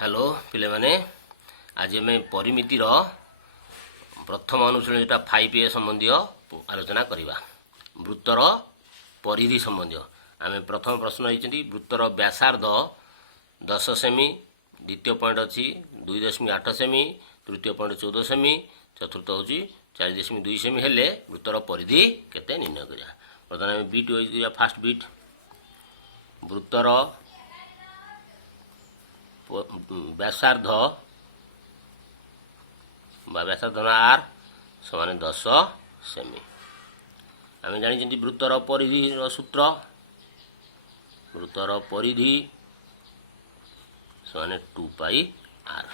Hello पिले आज आम परिमितिर प्रथम अनुशीलन जोटा 5A संबंधी आलोचना करवा। वृत्तर परिधि संबंधी आम प्रथम प्रश्न होती वृत्तर व्यासार्ध 10 सेमी, द्वितीय पॉइंट अच्छी 2.8 सेमी, तृतीय पॉइंट 14 सेमी, चतुर्थ हूँ 4.2 सेमी हेले वृत्तर परिधि केते निर्णय करिया। बर्तमान आम बीट वाइज फास्ट बीट वृत्तर व्यासार्ध आर समान 10 सेमी। आम जानी वृत्तर परिधि सूत्र वृत्तर परिधि समान 2 pi r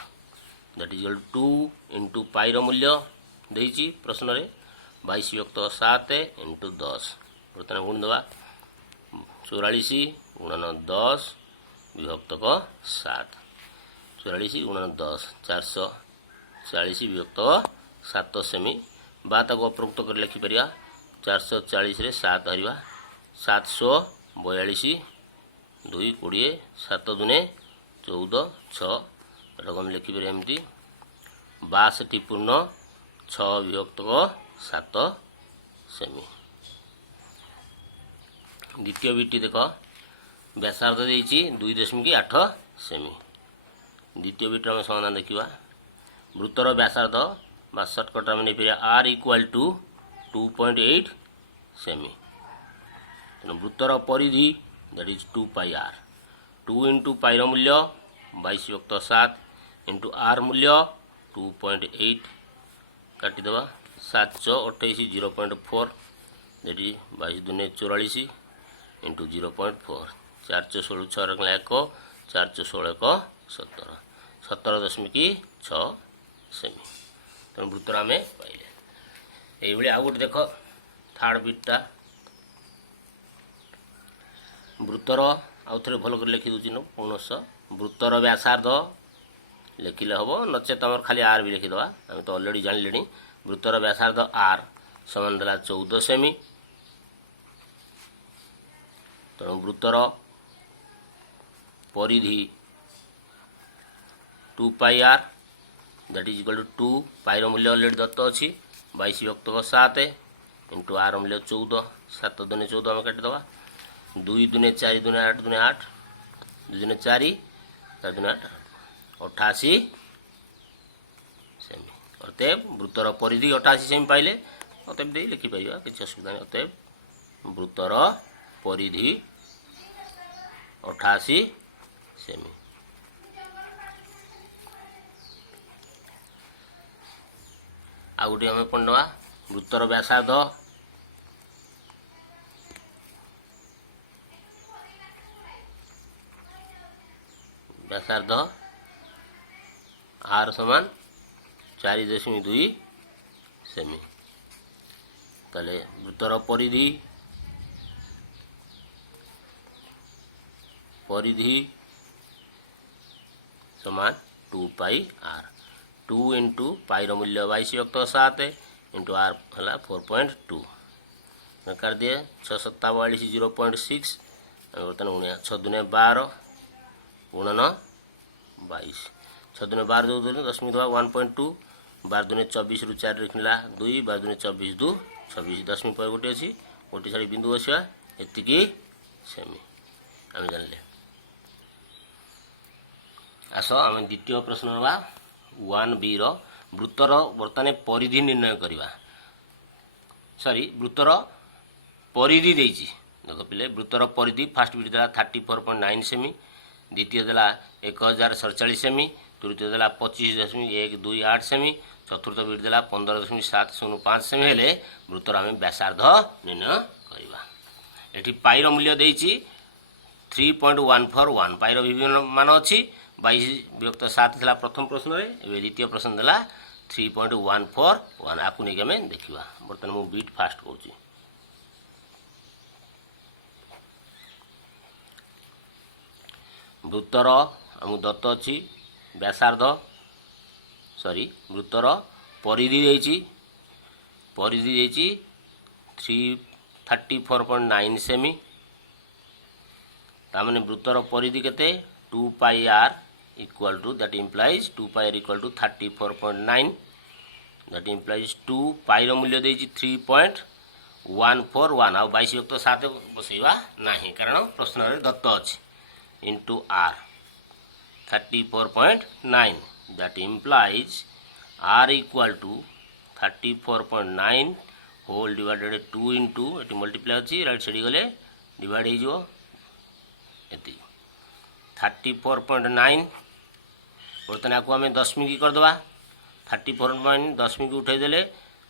that is 2 into pi मूल्य देती प्रश्न रे 22 युक्त 7 इंटू 10। बर्तमान गुण दवा 44 गुणन 10 विभक्त 7 44 गुणन 10 440 विभक्त 7 सेमी बा अप्रयुक्त कर लिखिपर 440 रे 7 हरवा 742 2 20 7 दुने 14 6 रकम लिखिपर एमती 62 पूर्ण 6 विभक्त 7 सेमी। द्वितीय बीटी देख व्यासार्ध देती 2.8 सेमी। द्वितीय बीट आम समाधान देखा वृत्तर व्यासार्ध सर्टकट आम नहीं आर इक्वाल टू 2.8 सेमी। वृत्तर परिधि that is 2 pi r 2 into pi मूल्य 22 युक्त 7 इंटू आर मूल्य 2.8 काटिदेवा 7 28 0.4 दैट इज 22 दुने 44 इंटू 0.4 4 16 6 रखला 1 4 16 1 17.6 सेमी। तेणु वृत्तर आम पाइले ये आउ गोटे देख थर्ड बीटा वृत्तर आउ थे भल कर लिखी दूसरी पुनश वृत्तर व्यासार्ध लिखिले हम नचेत आम खाली आर भी लिखिदे आम तो अलरेडी जान वृत्तर व्यासार्ध आर समान देला 14 सेमी। तेणु वृत्तर परिधि 2 pi r that is equal to 2 pi मूल्य अलरेडी दत्त अच्छी 22 युक्त 7 इंटू आर मूल्य 14 7 दुने 14 आम काटिदेवा 2 दुने 4 दुने 8 दुने 8 2 दुने 4 4 दुने 8 88 सेमी। अतएव वृत्तर परिधि 88 सेमी पाइले अतएव दे लिखिपर किसी असुविधा नहीं। अतएव वृत्तर परिधि 88 सेमी। आ गोटे आम पढ़वा वृत्तर व्यासार्ध आर समान 4.2 सेमी। ताले वृत्तर परिधि समान 2 पाई आर 2 इंटू पाई मूल्य 22 युक्त 7 इंटू आर है 4.2 कर दिए 6 7 42 0.6 बर्तमान गुणिया 6 दुने 12 गुणन 22 6 दुने 12 जो 10 दवा 1.2 12 दुने 24 रु 4 लिखला 2 12 दुने 24 2 26 10 पर गोटे अच्छी गोटे साड़ी बिंदु बसवा एति सेमी आम जानले। आस आम द्वितीय प्रश्न ना 1B वृत्तर बर्तमान परिधि निर्णय करवा। सॉरी वृत्तर परिधि देख पे वृत्तर परिधि फास्ट बीट देला 34.9 सेमी, द्वितीय देला 1047 सेमी, तृतीय देला 25.128 सेमी, चतुर्थ बीट देला 15.705 सेमी हेले वृत्तर आम व्यासार्ध निर्णय करवा। ये पाई मूल्य देती 3.141 पाई विभिन्न मान अच्छी 22 विभक्त 7 था प्रथम प्रश्न रे द्वितीय प्रश्न देला 3.141 आपको नहीं आम देखा। बर्तमान मु बीट फास्ट करूँ वृत्तर आम दत्त अच्छी व्यासार्ध सॉरी वृत्तर परिधि देती 334.9 सेमी तामने वृत्तर परिधि केते 2 pi are equal to, that implies 2 pi r equal to 34.9, that implies 2 pi ର ମୂଲ୍ୟ ଦେଇଛି 3.141 ଆଉ 22 ଯୁକ୍ତ 7 ବସେଇବା ନାହିଁ କାରଣ ପ୍ରଶ୍ନରେ ଦତ୍ତ ଅଛି into r 34.9, that implies r equal to 34.9 whole divided 2 into eighty multiply अच्छी राइट साइड गले डिवाइड हो 34.9 बर्तमान आपको आम दशमिक करदे 34.9 दशमिक उठेदेले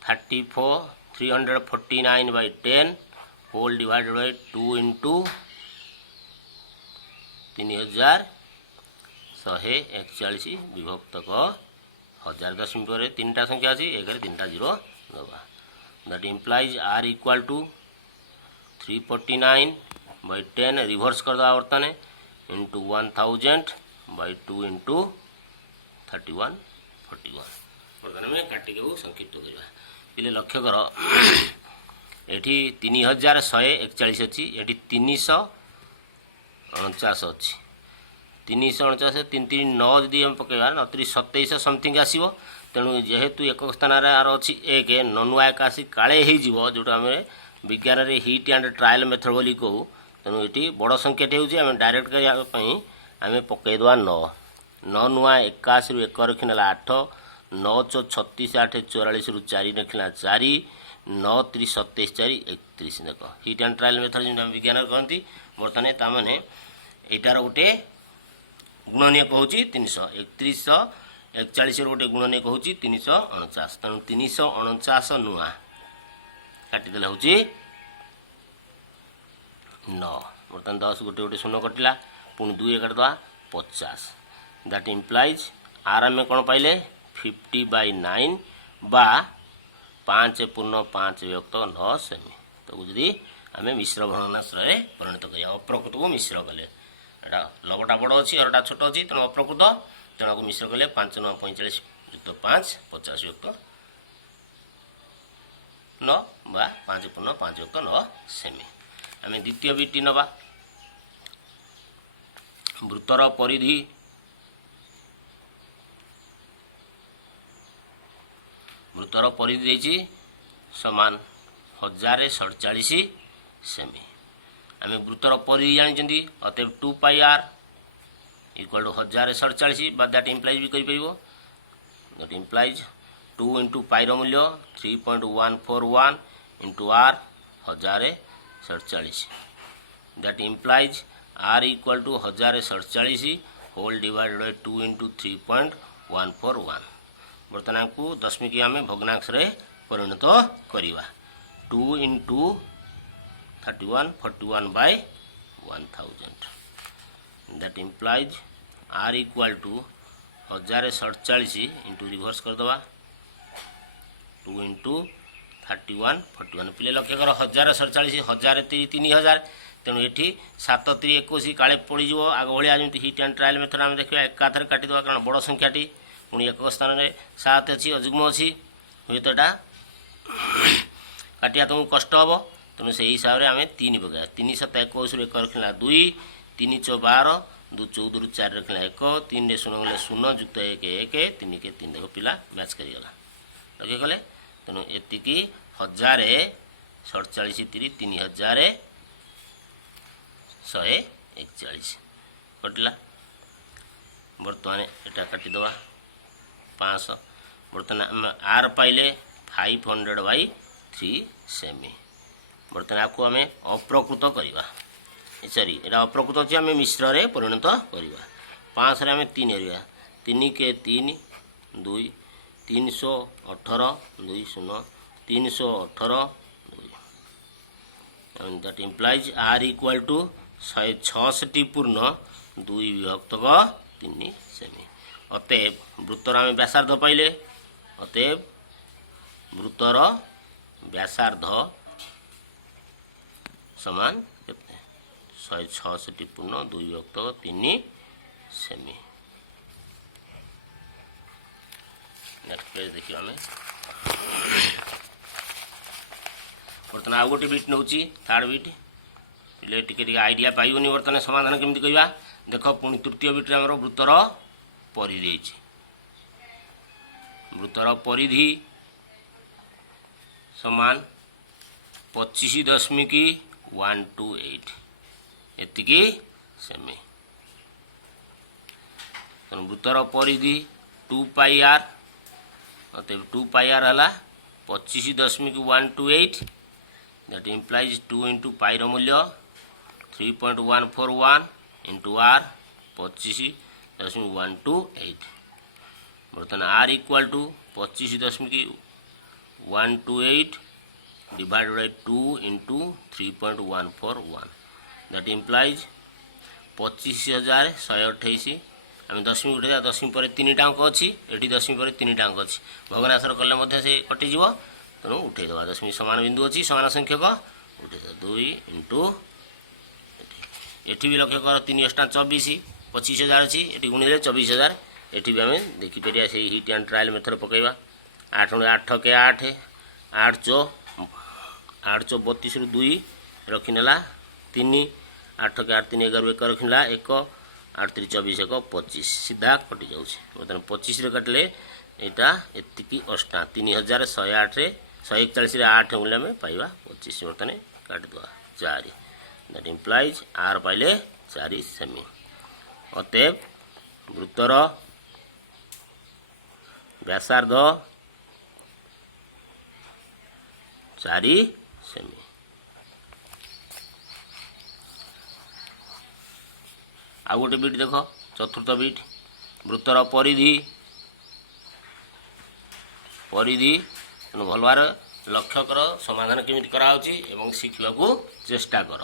349/10 होल डिवाइडेड बाय 2 into 3141 विभक्तक 1000 दशमिक पर 3टा संख्या अच्छी एक 3टा 0 दबा that implies r equal to 349/10 reverse कर दवा बर्तमान into 1000/2 into 3141 बर्तमान में काटिक संक्षिप्त करवा पे लक्ष्य कर एठी 3141 अच्छी एठी 349 अच्छी 349 3 3 9 जदि हम पकेबा 27 समथिंग आसीबो तेणु जेहेतु एक स्थान अच्छी एक नुआ एक आसी काले हो जोटा आम विज्ञान में हिट एंड ट्रायल मेथड बोली कहू तेणु ये बड़ संख्याटी हूँ डायरेक्ट करने आम पकईदे 9 9 नुआ 81 ରୁ 1 रखी 8 9 चौ 36 8 44 ରୁ 4 रखी 4 9 3 27 4 31 देख हिट एंड ट्रायल मेथड जो विज्ञान कहती बर्तमान ताने यार गोटे गुणनीय कहूँ 341 गोटे गुणनीय कहूँ 349 तेणु 349 नुआ काटिदेले हूँ 9 बर्तमान 10 गोटे गोटे शून्य कटिला पुणी 2 काटिदेवा 50 दैट इम्प्लाइज आर आम कौन पाइले 50/9 बा 5.5 विभक्त 9 सेमी तो जदि आम मिश्र भग्नांशरे परिणत करिया अप्रकृत को मिश्र कले एटा लगटा बड़ अच्छी अरटा छोट अच्छी तेणु अप्रकृत तेणु को मिश्र कले 5 9 45 युक्त 5 50 युक्त 9 बा 5.5 युक्त 9 सेमी आम द्वितीय बिटटी नवा वृत्तर परिधि देछि समान 1047 सेमी आम वृत्तर परिधि जानी अतएव 2 pi r equal to 1047 but that implies भी करें दैट इम्प्लाइज 2 into पाई मूल्य 3.141 into r 1047 that implies r equal to 1047 whole divided by 2 into 3.141 बर्तमान को दशमिक आम भग्नांश परिणत करवा 2 into 3141/1000 that implies r equal to 1047 into reverse करदे 2 into 3141 पे लक्ष्य कर 1047 1000 3000 तेणु ये 7 3 21 काले पड़ज आग भाया जमी हिट एंड ट्रायल मेथड आम देखा एकाथर काटिदेवा कारण बड़ संख्याटी पुणी एक स्थान में 7 अच्छी अजुग्म अच्छी हूँ तो यहाँ काटिया तुमको कष्ट हम तेणु से हिसाब से आम 3 पकड़ा 3 7 21 ରୁ 1 रखला 2 3 6 12 2 14 ରୁ 4 रखला 1 3 रे 0 गले 0 जुक्त 1 1 3 के 3 देख पिला मैच करीगला लगे कले तेणु एतिकी 1047 3 3141 कटिला बर्तमान एटा काटिदेवा 500 बर्तमान आर पाइले 500/3 सेमी बर्तमान आपको आम अप्रकृत करवा सॉरी एटा अप्रकृत अच्छे आम मिश्र परिणत करवा 500 आम 3 हरिया 3 के 3 2 318 2 0 318 2 that implies r equal to 166 पूर्ण 2 विभक्त 3 सेमी अतएव वृत्तर आम व्यासार्ध पाइले अतएव वृत्तर व्यासार्ध समान 166 पूर्ण 2 विभक्त 3 सेमी नेक्स्ट पेज देखिए आम बर्तमान आउ गोटे बिट नौ थर्ड बिट पे टे आइडिया पाइबनी बर्तमान समाधान केमती कहवा देख पुणी तृतीय बिट्रे आम वृत्तर परिधि वृत्तर परिधि समान 25.128 एतिकी सेमी। वृत्तर परिधि 2 पाई आर अतएव 2 पाई आर है 25.128 दैट इम्प्लाइज 2 इंटू पाई मूल्य 3.141 इंटू आर 25.128 बर्तमान r equal to 25.128 divided by 2 into 3.141 that implies 25,128 आम दशमी उठे दशमी पर 3टा अंक अच्छी ये दशमी पर 3टा अंक अच्छी भग्नांशर कले से कटिज तेणु उठेदेवा दशमी समान बिंदु अच्छी समान संख्यक उठेद 2 इंटू एटी भी लक्ष्य कर 3 × 24 25,000 अच्छी ये गुणिले 24,000 एटी भी आम देखिपर से हिट एंड ट्रायल मेथड पकईवा 8 × 8 के 8 8 चौ 32 2 रखिनेला 3 8 के 8 3 11 1 रखिनेला 1 8 3 24 1 25 सीधा कटि जाऊँ बर्तमान 25 काटिले यहाँ एतिकी अष्टा 3,108 141 8 मूल्य आम पाइबा 25 बर्तमान काटिदेवा 4 दैट इम्प्लाइज आर पाइले 4 सेमी। अतएव वृत्तर व्यासार्ध 4 सेमी। आउ गोटे बिट देख चतुर्थ बिट वृत्तर परिधि भल भाव लक्ष्य कर समाधान केमी कराऊँच शिखा चेष्टा कर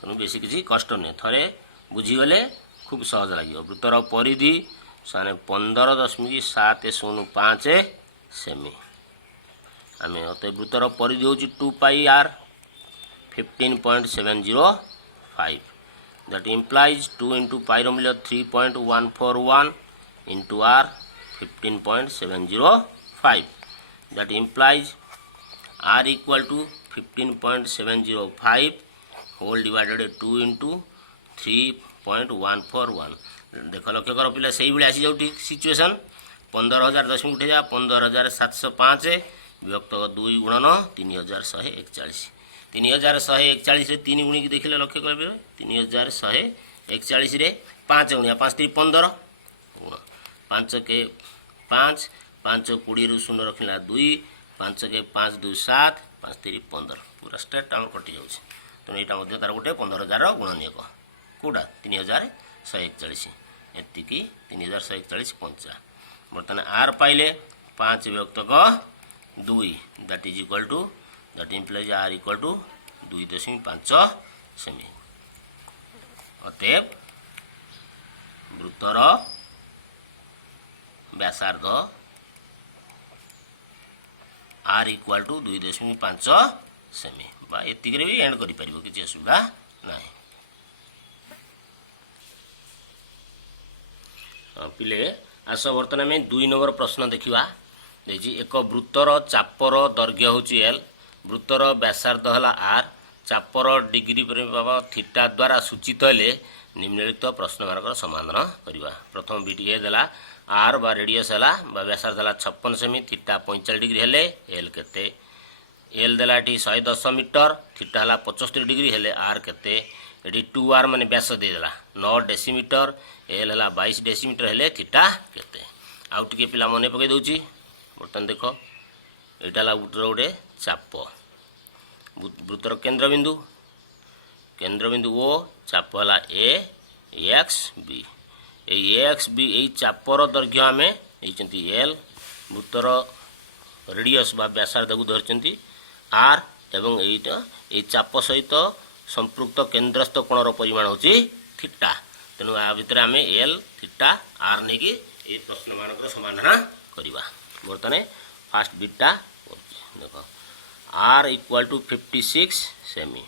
तेणु बेसी किसी कष्ट नुहे थे बुझीगले खूब सहज लगे। वृत्तर परिधि 15.705 सेमी आम अत वृत्तर परिधि हूँ 2 pi r 15.705 that implies 2 into pi मूल्य 3.141 into r 15.705 that implies r equal to 15.705 whole divided 2 into 3.141 देख लक्ष्य कर पिला से आसी जाऊ ठीक सिचुएसन 15,000 दशमिक उठे जा 15,705 विभक्त 2 गुणन 3,141 3,141 3 गुणिक देखिले लक्ष्य कर 3,141 5 गुणिया 5 3 15 गुण 5 के 5 5 20 रु 0 रखिला 2 5 के 5 2 7 5 3 15 पूरा स्ट्रेट टाउन कटि जाऊँ तेणु यहाँ तार गोटे 15,000 गुणनीयक कौटा 3,141 एतिकी 3,141 पंचा बर्तमान आर पाइले 5 विभक्तक 2 that is equal to that implies r equal to 2.5 सेमी। अतएव वृत्तर व्यासार्ध आर इक्वल टू 2.5 सेमी बा एतिक भी एंड कर किसी असुविधा ना। पिले आस बर्तमान में 2 नंबर प्रश्न देखा एक वृत्तर चापर दैर्घ्य हूँ एल वृत्तर व्यासार्ध है आर चापर डिग्री थीटा द्वारा सूचित हेले निम्नलिखित प्रश्न मानक समाधान करवा। प्रथम बीटी ए देला आर बा रेडियस है व्यासार्ध है 56 सेमी थीटा 45 डिग्री हेले एल केते एल देला 110 मीटर थीटा है 75 डिग्री हेले आर केते ये 2r माने व्यास देदेला 9 डेसीमीटर एल है 22 डेसीमीटर हेले थीटा केते आउ टिके पिला मन पकई दउची बर्तमान देख यहाँ वृत्तर गोटे चाप वृत्तर केन्द्रबिंदु ओ चाप है ए एक्स बी एक्स बी यही चापर दैर्घ्य आम एल वृत्तर रेडियस बा व्यासार्ध को धरती आर एवं यही चाप सहित संपृक्त केन्द्रस्थ कोणर परिमाण हूँ थीटा तेणु आ भितर आम एल थीटा आर नहीं कि प्रश्न मानक समाधान करवा। बर्तमान फास्ट बिटा देख आर इक्वल टू 56 सेमी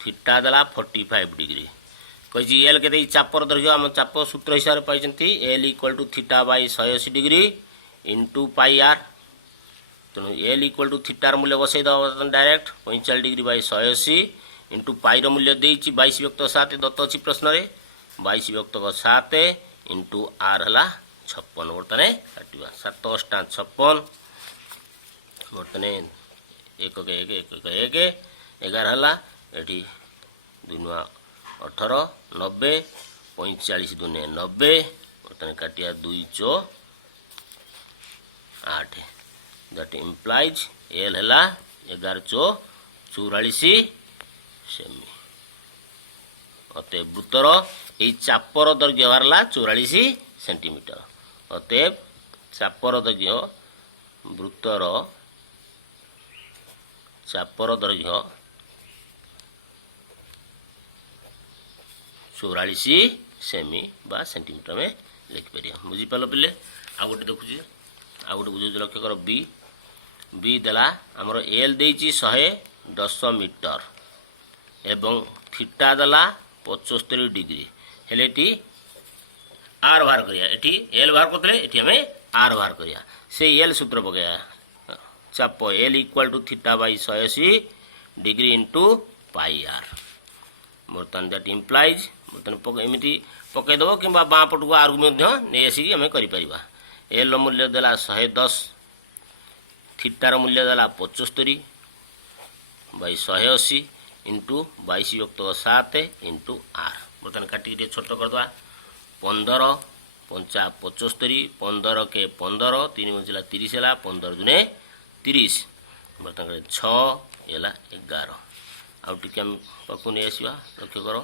थीटा देला 45 डिग्री कही एल के चापर दैर्घ्य आम चाप सूत्र हिसाब से pi l equal to theta by 180 degree into pi r तेणु एल इक्वल टू थीटार मूल्य बसई दबा direct 45 degree by 180 into pi मूल्य देती 22 विभक्त 7 दत्त अच्छी प्रश्न 22 विभक्त 7 इंटू आर है 56 बर्तने काटा 7 * 56 बर्तने 1 1 1 1 11 है ये 2 18 90 45 2 90 बर्तने काटिया 2 4 8 दैट इम्प्लाइज एल है 11 4 44 सेमी अतएव वृत्तर यही चापर दैर्घ्य बाहर 44 सेंटीमीटर अतएव चापर दैर्घ्य वृत्तर चापर दैर्घ्य 44 सेमी बा सेंटीमीटर में लिखिपर बुझीपाल पे आ गए देखुचे आ गए बुझे लक्ष्य कर बी बी देला आमर एल देची 110 मीटर एवं थीटा देला 75 डिग्री हेले आर बाहर करिया एटी एल बाहर करते एटी हमें आर बाहर करिया से एल सूत्र पकाया चाप l equal to theta by 180 degree into pi r बर्तमान दैट इम्प्लाइज बर्तमान एमती पकईदेव कि बाँ पटक आर नहीं आसिक आम कर एल मूल्य देला 110 थीटार मूल्य देला 75 बाई 180 इंटू 22/7 इंटू आर बर्तमान काटिक छोट करदे 15 5 75 15 के 15 3 बजला 30 है 15 दुने 30 बर्तमान 6 है 11 आउटे आम पाक नहीं आसवा लक्ष्य कर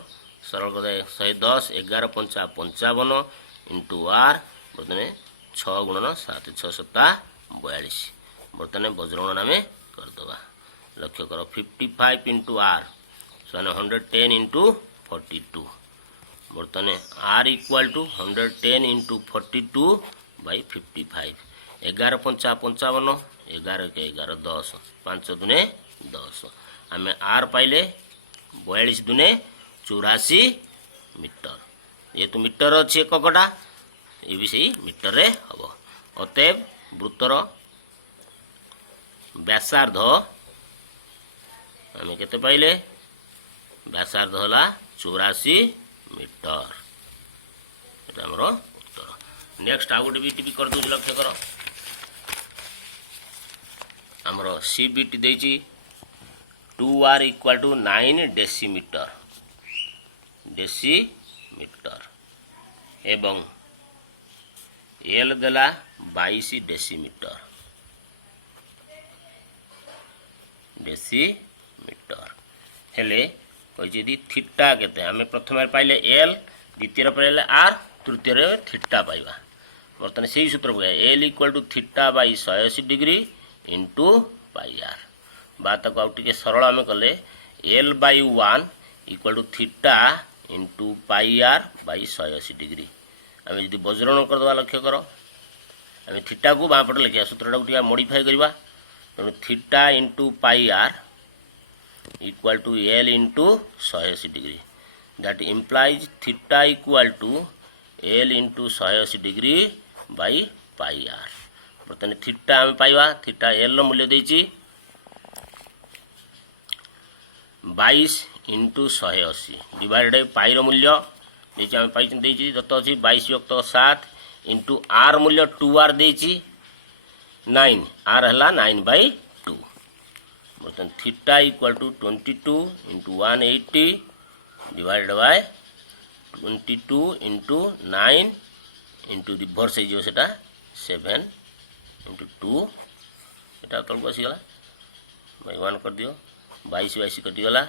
सरल कर 110 11 5 55 इंटू आर बर्तमान 6 गुणन 7 6 7 42 बर्तमान वज्रगणन आम करदे लक्ष्य कर 55 इंटू आर 110 इंटू 42 बर्तमान r equal to 110 into 42 by 55 11 5 55 11 के 11 10 5 दुने 10 आम आर पाइले 42 दुने 84 मीटर ये तो मीटर अच्छी एककटा ये भी सही मीटर रे हम अतएव वृत्तर व्यासार्ध आम केते पाइले व्यासार्ध है 84 मीटर ये आमर उत्तर नेक्स्ट आ गए बीटी भी कर दूसरी लक्ष्य कर आमर सी बीटी देची 2r इक्वल टू 9 डेसीमीटर एवं एल देला 22 डेसीमीटर हेले कही थीटा केते आम प्रथम पाइले एल द्वितीय पाइले आर तृतीय थीटा पाइबा बर्तमान से सूत्र पकाया l equal to theta by 180 degree into pi r बात को आउटे सरल आम कले l by 1 equal to theta into pi r by 180 degree आम जी वज्रगणन करदे लक्ष्य कर आम थीटा को बाँ पटे लिखा सूत्रटा को मॉडिफाई करवा तेणु theta into pi r equal to l into 180 degree that implies theta equal to l into 180 degree by pi r बर्तमान थीटा आम पाइबा थीटा एल मूल्य देची 22 इंटू 180 डिवाइडेड पाई मूल्य आम पाई दत्त अच्छी 22/7 इंटू आर मूल्य 2r देची 9 आर है 9/2 बर्तमान theta equal to 22 into 180 divided by 22 into 9 into reverse हो 7 इंटू 2 यहाँ तक आसीगला बाई 1 कर दियो 22 22 कटिगला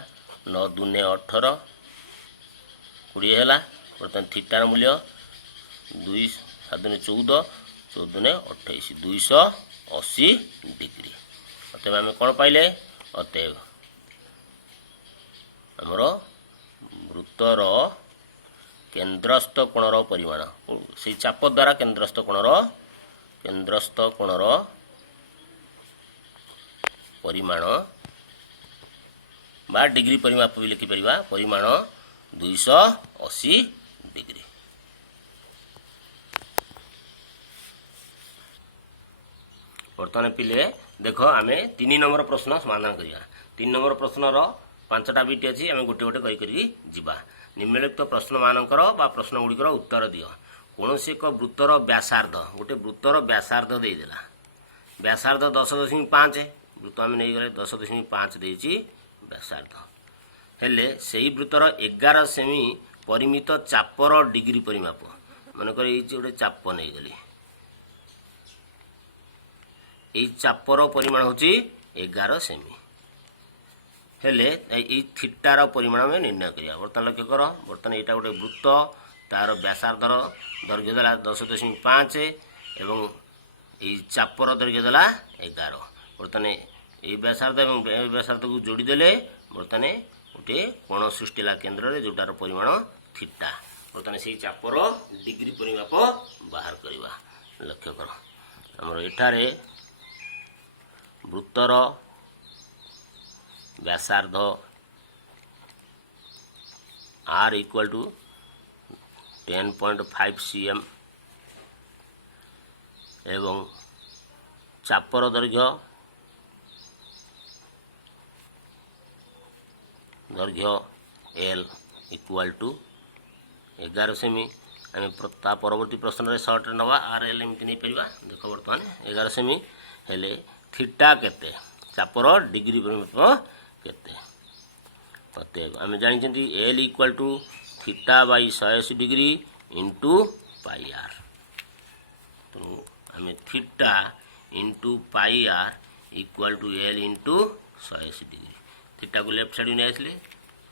9 दूने 18 20 है बर्तमान थीटार मूल्य 2 7 दूने 14 14 दूने 28 280 डिग्री अतएव आम कौन पाइले अतएव आमर वृत्तर केन्द्रस्थ कोणर परिमाण से चाप द्वारा केन्द्रस्थ कोणर परिमाण बा डिग्री परिमाप भी लिखिपर परिमाण 280 डिग्री बर्तमान पिले देख आम 3 नंबर प्रश्न समाधान करिया 3 नंबर प्रश्नर 5टा बीट अच्छी आम गोटे गोटे कही निम्नलिखित प्रश्न मानकर बा प्रश्न गुड़िकर उत्तर दियो कौन से एक वृत्तर व्यासार्ध गोटे वृत्तर व्यासार्ध देदेला व्यासार्ध 10.5 वृत्त आम नहीं गले 10.5 देची व्यासार्ध हेले से वृत्तर 11 सेमी परिमित चापर डिग्री परिमाप मनकर ये गोटे चाप नहीं गली ये चापर परिमाण होची 11 सेमी हेले ये थीटार परिमाण में निर्णय करिया बर्तमान लक्ष्य कर बर्तमान यहाँ गोटे वृत्त तार व्यासार्धर दैर्घ्य देला 10.5 एवं ये चापर दैर्घ्य देला 11 बर्तमान ये व्यासार्ध एवं व्यासार्ध को जोड़ीदेले बर्तमान गोटे कोण सृष्टिला केन्द्र में जोटार परिमाण थीटा बर्तमान से चापर डिग्री परिमाप बाहर करवा लक्ष्य कर आमर एठारे वृत्तर व्यासार्ध r इक्वल टू 10.5 cm एवं चापर दैर्घ्य l इक्वल टू 11 सेमी आम परवर्ती प्रश्न में सर्ट नवा आर एल एमती नहीं पार देख बर्तमान 11 सेमी हेले थीटा केते चापर डिग्री परिमाप केते अतएव आम जानी l equal to theta by 180 degree into pi r तो आम theta into pi r equal to l into 180 degree theta को लेफ्ट साइड नहीं आसले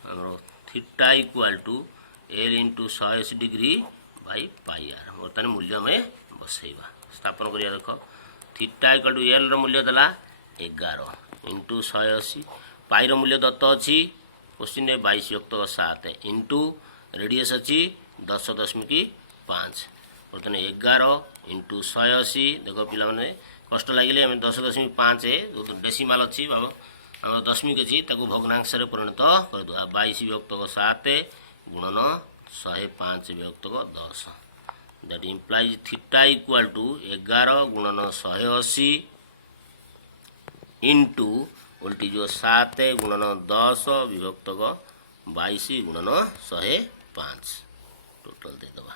आम theta equal to l into 180 degree by pi r बर्तमान मूल्य में बसैवा स्थापन करिया देख थीटा इक्वल टू एल मूल्य देला 11 इंटू 180 पाई मूल्य दत्त अच्छी क्वेश्चन 22.7 इंटू रेडियस अच्छी 10.5 बर्तमान 11 इंटू 180 देख पिला माने कष्ट लगे 10.5 जो डेसिमाल अच्छी आम दशमिक अच्छी भग्नांश परिणत करदे 22.7 गुणन 105/10 that implies theta equal to 11 गुणन 180 इंटू उल्टी जो 7 गुणन 10 विभक्त 22 गुणन 105 टोटल देदबा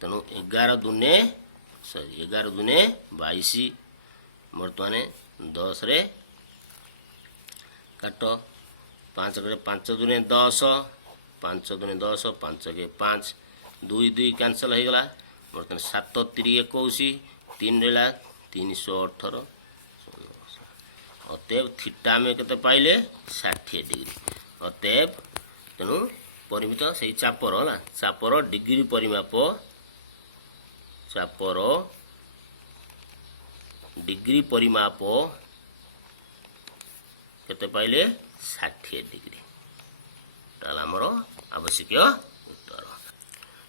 तेणु 11 दूने 22 बर्तमान 10 रे काट 5 दूने 10 5 दूने 10 5 के 5 2 2 कैंसल हो गला बर्तमान 7 3 21 3 रहा 318 अतएव थीटा में केते पाइले 60 डिग्री अतएव तेणु परिमित से चापर है चापर डिग्री परिमाप चापर डिग्री परिमाप केते पाइले 60 डिग्री ताल आमर आवश्यक उत्तर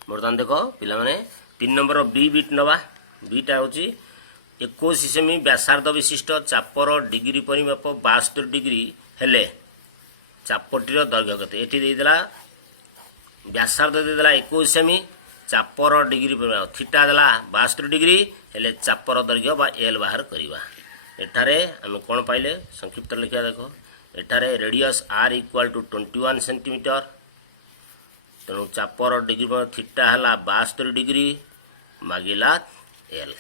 बर्तमान देख पिला माने 3 नंबर बी बिट नवा बीटा होची 21 सेमी व्यासार्ध विशिष्ट चापर डिग्री परिमाप 72 डिग्री हेले चापटीर दैर्घ्य केते एठी देदेला व्यासार्ध देदेला 21 सेमी चापर डिग्री परिमाप थीटा देला 72 डिग्री हेले चापर दैर्घ्य बा एल बाहर करिवा एठारे हम कोन पाइले संक्षिप्त लिखा देखो एठारे radius r equal to 21 centimetre तेणु चापर डिग्री थीटा है 72 डिग्री मागिला एल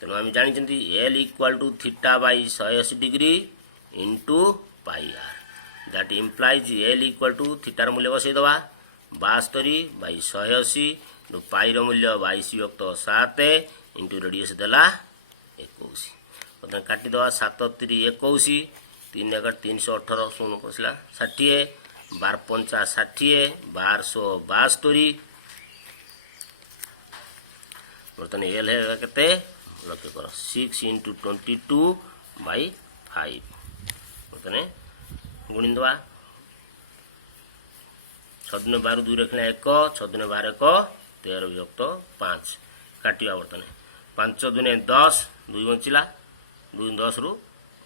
तेणु आम जानी l equal to theta by 180 degree into pi r that implies l equal to थीटार मूल्य बसईदबा 72 बाई 180 पाई मूल्य 22.7 इंटू रेडियस देला 21 बर्तमान काटिदेवा 7 3 21 3 1 318 शून्य पशिला 60 12 5 60 1272 बर्तमान एल है केते लक्ष्य कर 6 इंटू 22/5 बर्तमान गुणी दवा 6 दिन 12 2 रखना 1 6 दिन 12 1 13/5 काटिया बर्तमान 5 दुने 10 2 बचिला 2 10 रु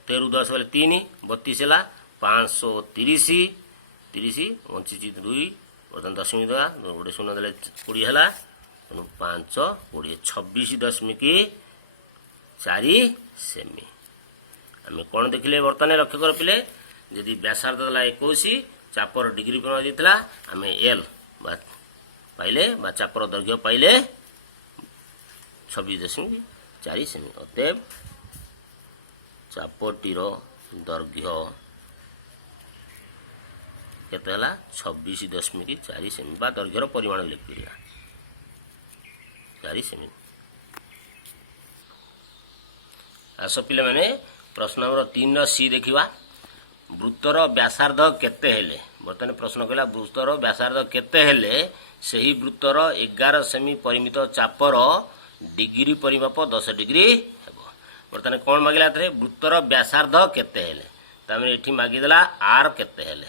13 10 बोले 3 32 है 530 30 बची 2 बर्तमान दशमिक देवा गोटे शून्य देले 20 है 5 20 26.4 सेमी आम कौन देखिले बर्तमान लक्ष्य कर पिले जदि व्यासार्ध देला 21 चापर डिग्री देता आम एल पाइले चापर दैर्घ्य पाइले 26.4 सेमी। अतएव चापटीर दैर्घ्य केते हला 26.4 सेमी बा दैर्घ्यर परिमाण लिख परिया 4 सेमी। आस पिले माने प्रश्न नंबर 3 रो सी देखिवा। वृत्तर व्यासार्ध केते हेले, बर्तमान प्रश्न कहला वृत्तर व्यासार्ध केते हेले सही वृत्तर 11 सेमी परिमित चापर डिग्री परिमाप 10 डिग्री हेबो। बर्तमान कोन मागिला रे वृत्तर व्यासार्ध केते हेले, तामे एठी मागी देला आर केते हेले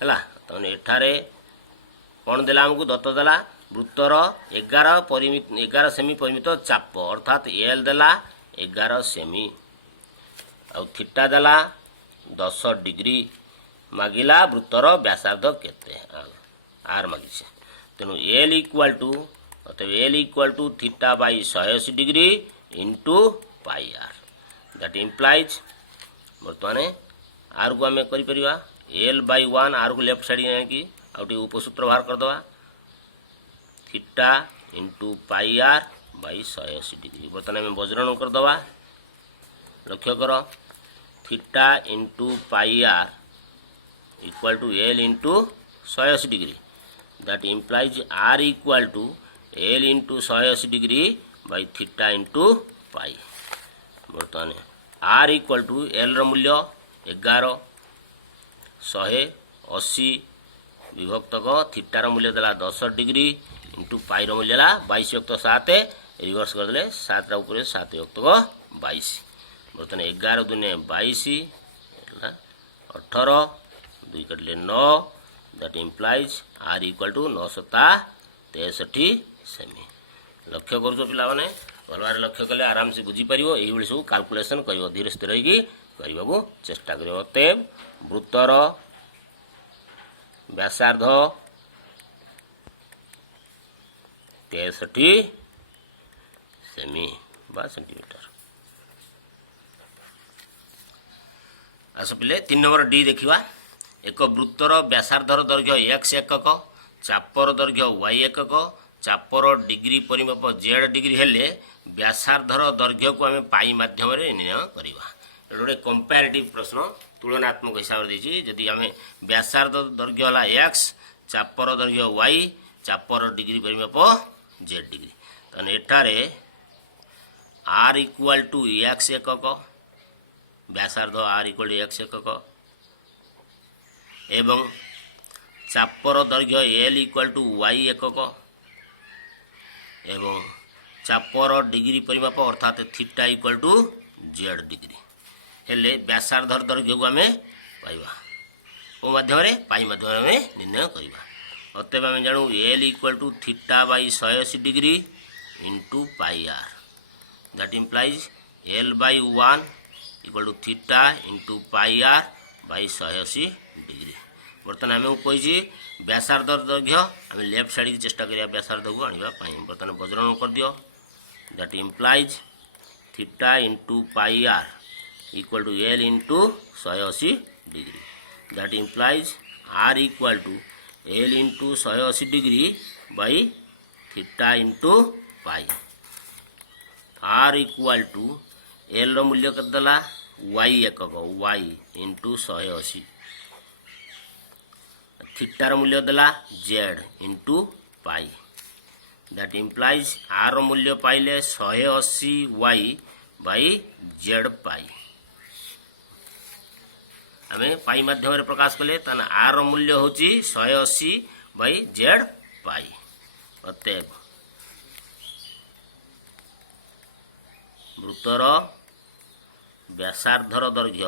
हला। तामे एठारे कोन देला हमकु दत्त देला वृत्तर 11 सेमी परिमित चाप अर्थात एल देला 11 सेमी आ थीटा देला 10 डिग्री मागिला वृत्तर व्यासार्ध केते आर मागिছে। तेणु एल इक्वल टू अतएव l equal to theta by 180 degree into pi r that implies बर्तमान आर को आम कर एल बाई 1 आर को लेफ्ट साइड कि आउटे उपसूत्र बाहर करदे theta into pi r by 180 degree. बर्तमान आम वज्रण करदे लक्ष्य कर theta into pi r equal to l into 180 degree that implies r equal to l into 180 degree by theta into पाई। बर्तमान आर इक्वल टू एल मूल्य 11 180 विभक्तक थीटार मूल्य देला 10 डिग्री इंटू पाई मूल्य 22+7 रिवर्स करदे 7 ऊपर 7 युक्तक 22। बर्तमान 11 दुने 22 18 2 कटले 9 that implies r equal to 963 सेमी। लक्ष्य कर पिला माने भल भाव लक्ष्य कले आराम से बुझीपर ये सब काल्कुलेसन कर धीरे स्थिर करने को चेष्टा कर। अतएव वृत्तर व्यासार्ध 63 सेमी बा सेंटीमीटर। आस पिले 3 नंबर डी देखिवा। एक वृत्तर व्यासार्धर दैर्घ्य x एकक चापर दैर्घ्य y एकक चापर डिग्री परिमाप z डिग्री हेले व्यासार्धर दैर्घ्य को आम पाई माध्यम निर्णय करवा। गोटे कंपेरेटिव प्रश्न तुलनात्मक हिसाब से जदि आम व्यासार्ध दैर्घ्य है x चापर दैर्घ्य y चापर डिग्री परिमाप z डिग्री तो एठारे r इक्वल टू x एकक व्यासार्ध r इक्वल टू x एकक एवं चापर दैर्घ्य l इक्वल टू y एकक एवं चापर डिग्री परिमाप अर्थात theta equal to z degree हेले व्यासार्धर दैर्घ्य को आम पाइबा ओ माध्यम पाई माध्यम निर्णय करवा। अतएव आम जानू l equal to theta by 180 degree into pi r that implies l by 1 equal to theta into pi r by 180 degree. बर्तमान आम कही व्यासार्धर दैर्घ्य आम लेफ्ट साइड की चेष्टा करिया व्यासार्ध को आने। बर्तमान वज्रण कर दियो that implies theta into pi r equal to l into 180 degree that implies r equal to l into 180 degree by theta into pi. R equal to l मूल्य करदेला y एकक y इंटू 180 थीटार मूल्य देला z into pi that implies r मूल्य पाइले 180 y by z पाई। आम पाई माध्यम प्रकाश कले आर मूल्य हूँ 180 बाई z पाई। अतएव वृत्तर व्यासार्धर दैर्घ्य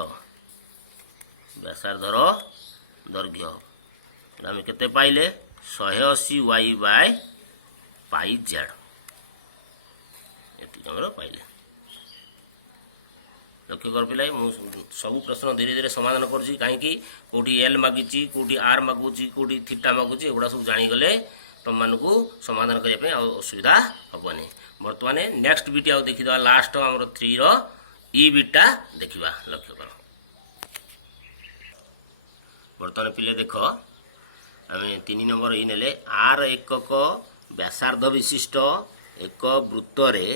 आम केते पाइले 180 y बाय पाई z एति हमरो पाइले। लक्ष्य कर पिलाई सब प्रश्न धीरे धीरे समाधान करुँची कहीं कौटी एल मागिची कौटी आर मागुची कौटी थीटा मागुची एगुड़ा सब जानीगले तुम मानक समाधान करने असुविधा हेनी। बर्तमान नेक्स्ट बिट आउ देखीदा लास्ट आम 3 रो ई बिटा देखा। लक्ष्य कर बर्तमान पिले देख आम 3 नंबर ई नेले आर एकक व्यासार्ध विशिष्ट एक वृत्तरे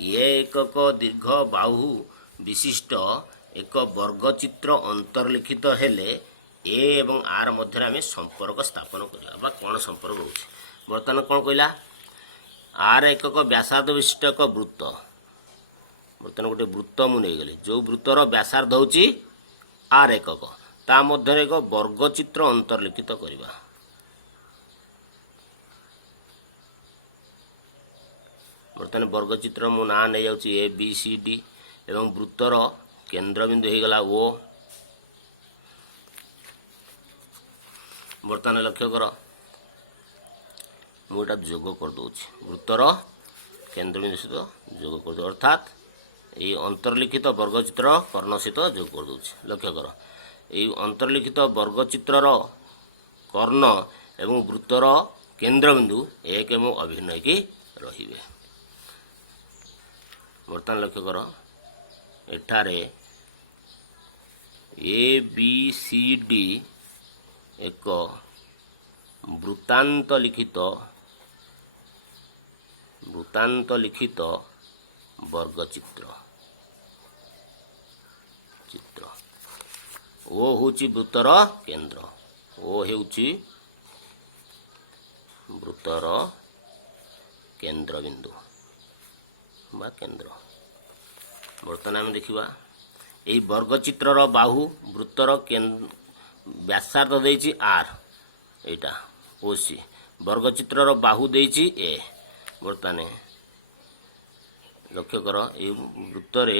ଏ ଏକକ ଦୀର୍ଘ ବାହୁ ବିଶିଷ୍ଟ ଏକ ବର୍ଗଚିତ୍ର ଅନ୍ତର୍ଲିଖିତ ହେଲେ ଏ ଏବଂ ଆର ମଧ୍ୟରେ ଆମେ ସମ୍ପର୍କ ସ୍ଥାପନ କରିବା ବା କ'ଣ ସମ୍ପର୍କ ରହୁଛି। ବର୍ତ୍ତମାନ କ'ଣ କହିଲା, ଆର ଏକକ ବ୍ୟାସାର୍ଦ୍ଧ ବିଶିଷ୍ଟ ଏକ ବୃତ୍ତ। ବର୍ତ୍ତମାନ ଗୋଟେ ବୃତ୍ତ ମୁଁ ନେଇଗଲି, ଯେଉଁ ବୃତ୍ତର ବ୍ୟାସାର୍ଦ୍ଧ ହେଉଛି ଆର ଏକକ, ତା ମଧ୍ୟରେ ଏକ ବର୍ଗଚିତ୍ର ଅନ୍ତର୍ଲିଖିତ କରିବା। ବର୍ତ୍ତମାନ ବର୍ଗଚିତ୍ର ମୁଁ ନାଁ ନେଇଯାଉଛି ଏ ବି ସି ଡି ଏବଂ ବୃତ୍ତର କେନ୍ଦ୍ରବିନ୍ଦୁ ହେଇଗଲା ଓ। ବର୍ତ୍ତମାନ ଲକ୍ଷ୍ୟ କର, ମୁଁ ଏଇଟା ଯୋଗ କରିଦେଉଛି, ବୃତ୍ତର କେନ୍ଦ୍ରବିନ୍ଦୁ ସହିତ ଯୋଗ କରିଦେଉଛି, ଅର୍ଥାତ୍ এই ଅନ୍ତର୍ଲିଖିତ ବର୍ଗଚିତ୍ର କର୍ଣ୍ଣ ସହିତ ଯୋଗ କରିଦେଉଛି। ଲକ୍ଷ୍ୟ କର, এই ଅନ୍ତର୍ଲିଖିତ ବର୍ଗଚିତ୍ରର କର୍ଣ୍ଣ ଏବଂ ବୃତ୍ତର କେନ୍ଦ୍ରବିନ୍ଦୁ ଏକ ଏବଂ ଅଭିନ୍ନ ହେଇକି ରହିବେ। ବର୍ତ୍ତମାନ ଲକ୍ଷ୍ୟ କର, ଏଠାରେ ଏ ବି ସି ଡି ଏକ ବୃତ୍ତାନ୍ତ ଲିଖିତ ବର୍ଗଚିତ୍ର। ଓ ହେଉଛି ବୃତ୍ତର କେନ୍ଦ୍ର, ଓ ହେଉଛି ବୃତ୍ତର କେନ୍ଦ୍ରବିନ୍ଦୁ ବା କେନ୍ଦ୍ର। ବର୍ତ୍ତମାନ ଆମେ ଦେଖିବା, ଏହି ବର୍ଗଚିତ୍ରର ବାହୁ ବୃତ୍ତର ବ୍ୟାସାର୍ଦ୍ଧ ଦେଇଛି ଆର, ଏଇଟା ଓ ସି, ବର୍ଗଚିତ୍ରର ବାହୁ ଦେଇଛି ଏ। ବର୍ତ୍ତମାନ ଲକ୍ଷ୍ୟ କର, এই ବୃତ୍ତରେ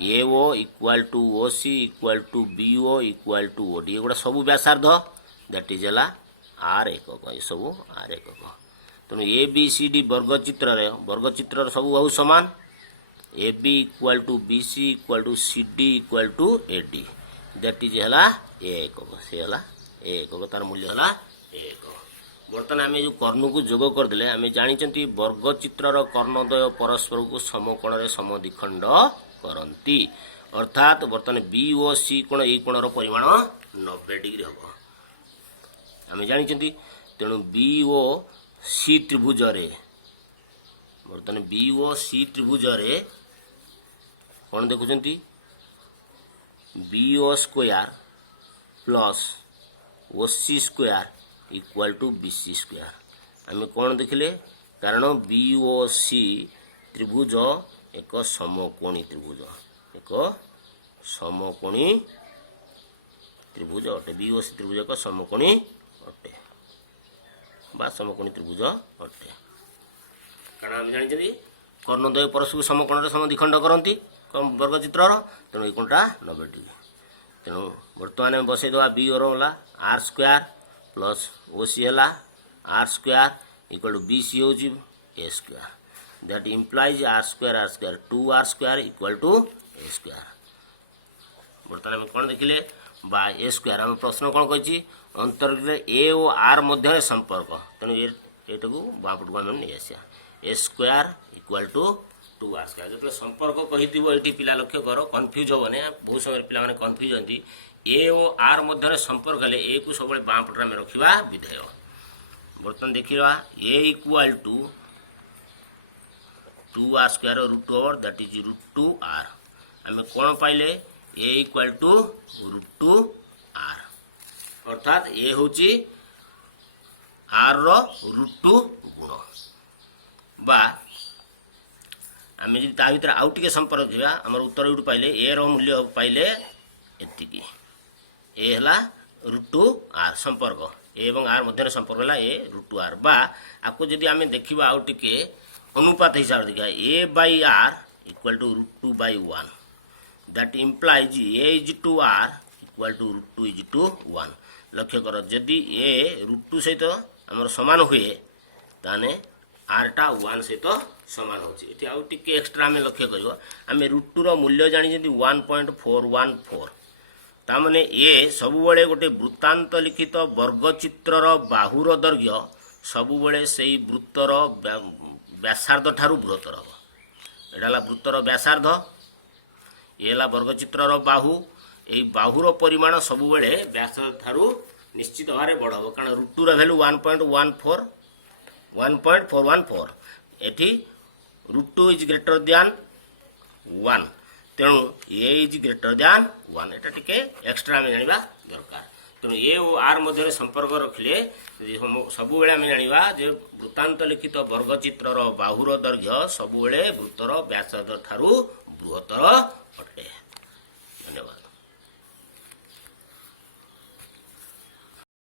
A O equal to O C equal to B O equal to O D, ଏଗୁଡ଼ା ସବୁ ବ୍ୟାସାର୍ଦ୍ଧ, ଦ୍ୟାଟ୍ ଇଜ୍ ହେଲା ଆର ଏକକ, ଏସବୁ ଆର ଏକକ। ତେଣୁ ଏ ବି ସି ଡି ବର୍ଗଚିତ୍ରର ସବୁ ବାହୁ ସମାନ, A B equal to B C equal to C D equal to A D, that is ହେଲା ଏ ଏକକ, ସେ ହେଲା ଏ ଏକକ, ତାର ମୂଲ୍ୟ ହେଲା ଏ ଏକକ। ବର୍ତ୍ତମାନ ଆମେ ଯେଉଁ କର୍ଣ୍ଣକୁ ଯୋଗ କରିଦେଲେ, ଆମେ ଜାଣିଛନ୍ତି ବର୍ଗଚିତ୍ରର କର୍ଣ୍ଣଦ୍ୱୟ ପରସ୍ପରକୁ ସମକୋଣରେ ସମଦ୍ୱିଖଣ୍ଡ କରନ୍ତି, ଅର୍ଥାତ୍ ବର୍ତ୍ତମାନ ବି ଓ ସି କୋଣ, ଏହି କୋଣର ପରିମାଣ 90 ଡିଗ୍ରୀ ହେବ, ଆମେ ଜାଣିଛନ୍ତି। ତେଣୁ ବି ଓ ସି ତ୍ରିଭୁଜରେ, ବର୍ତ୍ତମାନ ବି ଓ ସି ତ୍ରିଭୁଜରେ କ'ଣ ଦେଖୁଛନ୍ତି, B O square plus O C square equal to B C square. ଆମେ କ'ଣ ଦେଖିଲେ, କାରଣ ବି ଓ ସି ତ୍ରିଭୁଜ ଏକ ସମକୋଣୀ ତ୍ରିଭୁଜ, ଏକ ସମକୋଣୀ ତ୍ରିଭୁଜ ଅଟେ। ବି ଓ ସି ତ୍ରିଭୁଜ ଏକ ସମକୋଣୀ ଅଟେ ବା ସମକୋଣୀ ତ୍ରିଭୁଜ ଅଟେ, କାରଣ ଆମେ ଜାଣିଛନ୍ତି କର୍ଣ୍ଣଦ୍ୱୟ ପରସ୍ପରକୁ ସମକୋଣରେ ସମଦ୍ୱିଖଣ୍ଡ କରନ୍ତି ବର୍ଗଚିତ୍ରର, ତେଣୁ ଏଇ କୋଣଟା 90 ଡିଗ୍ରୀ। ତେଣୁ ବର୍ତ୍ତମାନ ଆମେ ବସାଇଦେବା, ବି ଓର ହେଲା R square plus O C ହେଲା R square equal to B C ହେଉଛି A square, that implies R square 2r square equal to A square. ବର୍ତ୍ତମାନ ଆମେ କ'ଣ ଦେଖିଲେ, ବା ଏ ସ୍କୋୟାର। ଆମ ପ୍ରଶ୍ନ କ'ଣ କହିଛି, ଅନ୍ତର୍ଗତ ଏ ଓ ଆର୍ ମଧ୍ୟରେ ସମ୍ପର୍କ, ତେଣୁ ଏଟାକୁ ବାଁ ପଟକୁ ଆମେ ନେଇ ଆସିବା, A square equal to 2r square. ଯେତେବେଳେ ସମ୍ପର୍କ କହିଥିବ, ଏଠି ପିଲା ଲକ୍ଷ୍ୟ କର, କନଫ୍ୟୁଜ୍ ହେବନି, ବହୁତ ସମୟରେ ପିଲାମାନେ କନଫ୍ୟୁଜ୍ ହୁଅନ୍ତି। ଏ ଓ ଆର୍ ମଧ୍ୟରେ ସମ୍ପର୍କ ହେଲେ ଏ କୁ ସବୁବେଳେ ବାଁ ପଟରେ ଆମେ ରଖିବା ବିଧେୟ। ବର୍ତ୍ତମାନ ଦେଖିବା, A equal to 2r square root over that is root 2r। ଆମେ କ'ଣ ପାଇଲେ, ଏ ଇକ୍ୱାଲ୍ ଟୁ ରୁଟ୍ 2r, ଅର୍ଥାତ୍ ଏ ହେଉଛି ଆର୍ର ରୁଟ୍ 2 ଗୁଣ। ବା ଆମେ ଯଦି ତା ଭିତରେ ଆଉ ଟିକେ ସମ୍ପର୍କ ଦେଖିବା, ଆମର ଉତ୍ତର ଏଇଠୁ ପାଇଲେ, ଏ ର ମୂଲ୍ୟ ପାଇଲେ ଏତିକି, ଏ ହେଲା ରୁଟ୍ 2r ସମ୍ପର୍କ, ଏ ଏବଂ ଆର୍ ମଧ୍ୟରେ ସମ୍ପର୍କ ହେଲା ଏ ରୁଟ୍ 2r। ବା ଆକୁ ଯଦି ଆମେ ଦେଖିବା ଆଉ ଟିକେ ଅନୁପାତ ହିସାବରେ ଦେଖିବା, A by R equal to root 2 by 1, that implies A is to R equal to root 2 is to 1। ଲକ୍ଷ୍ୟ କର, ଯଦି ଏ ରୁଟ୍ 2 ସହିତ ଆମର ସମାନ ହୁଏ, ତାହେଲେ ଆର୍ଟା 1 ସହିତ ସମାନ ହେଉଛି। ଏଠି ଆଉ ଟିକେ ଏକ୍ସଟ୍ରା ଆମେ ଲକ୍ଷ୍ୟ କରିବା, ଆମେ ରୁଟ୍ 2ର ମୂଲ୍ୟ ଜାଣିଛନ୍ତି 1.414, ତାମାନେ ଏ ସବୁବେଳେ ଗୋଟେ ବୃତ୍ତାନ୍ତ ଲିଖିତ ବର୍ଗଚିତ୍ରର ବାହୁର ଦୈର୍ଘ୍ୟ ସବୁବେଳେ ସେଇ ବୃତ୍ତର ବ୍ୟାସାର୍ଦ୍ଧ ଠାରୁ ବୃହତ୍ତର ହେବ। ଏଇଟା ହେଲା ବୃତ୍ତର ବ୍ୟାସାର୍ଦ୍ଧ, ଏ ହେଲା ବର୍ଗଚିତ୍ରର ବାହୁ, এই বাহুর পরিমাণ সবুলে ব্যাসার্ধ ঠারু নিশ্চিত ভাবে বড় হব, কারণ √2 র ভ্যালু 1.414 এটি √2 इज ग्रेटर दैन 1 तेणु ए इज ग्रेटर दैन 1 एटा टिके एक्स्ट्रा आम जाना दरकार तेणु ए और आर मध्य संपर्क रखिले सब बेले आम जाना जे वृत्तांत लिखित वर्गचित्र बाहुर दैर्घ्य सब वृत्तर व्यासार्ध ठारू बृहत्तर अटे।